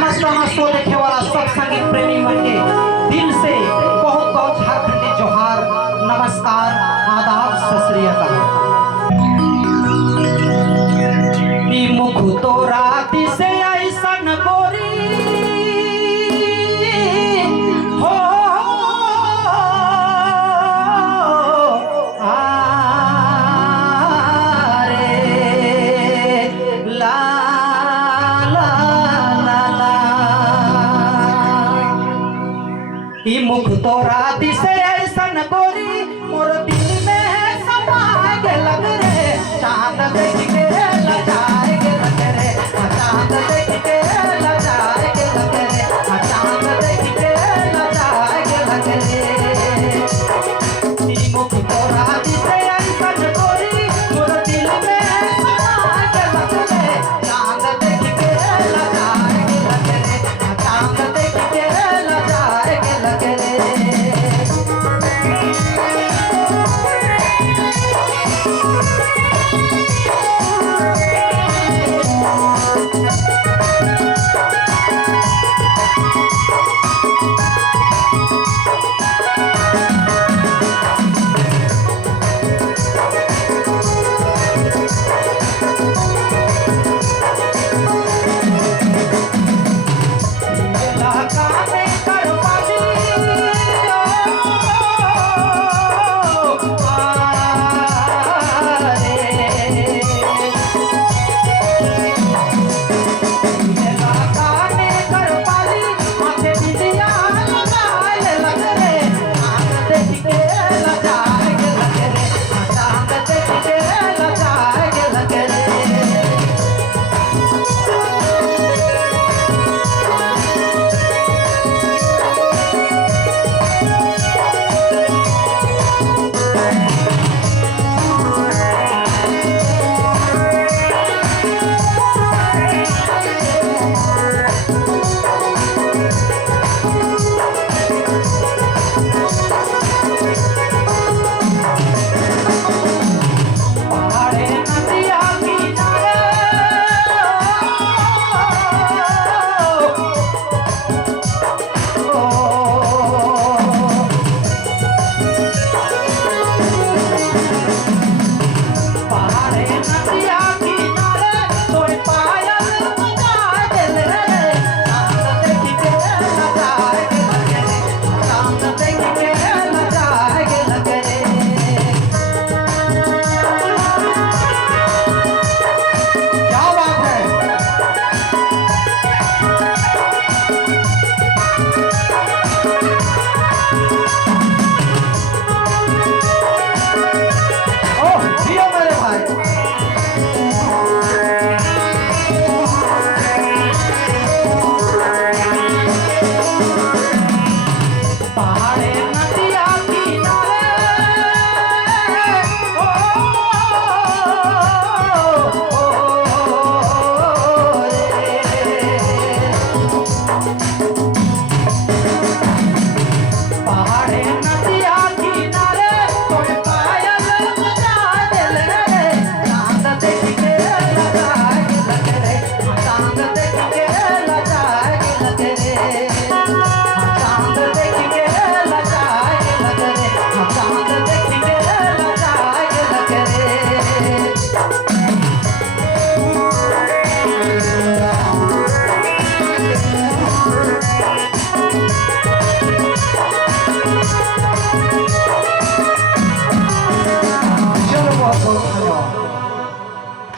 मस्ताना show देखे वाला सब संगीत प्रेमी मन के दिल से बहुत बहुत झारखंडी जोहार, नमस्कार, आदाब, सत श्री अकाल। मुख तोरा दिसे ऐसन गोरी हो मुख तोरा दिसे ऐसन गोरी मोर दिल में समा के लग रे, चांद देख के लजाए के लग रे, चांद देख के लजाए के लग रे, चांद देख के लजाए के लग रे। मुख तोरा दिसे ऐसन गोरी मोर दिल में समा के लग रे, चांद देख के लजाए के लग रे, चांद देख के लजाए के लग रे। Thank you.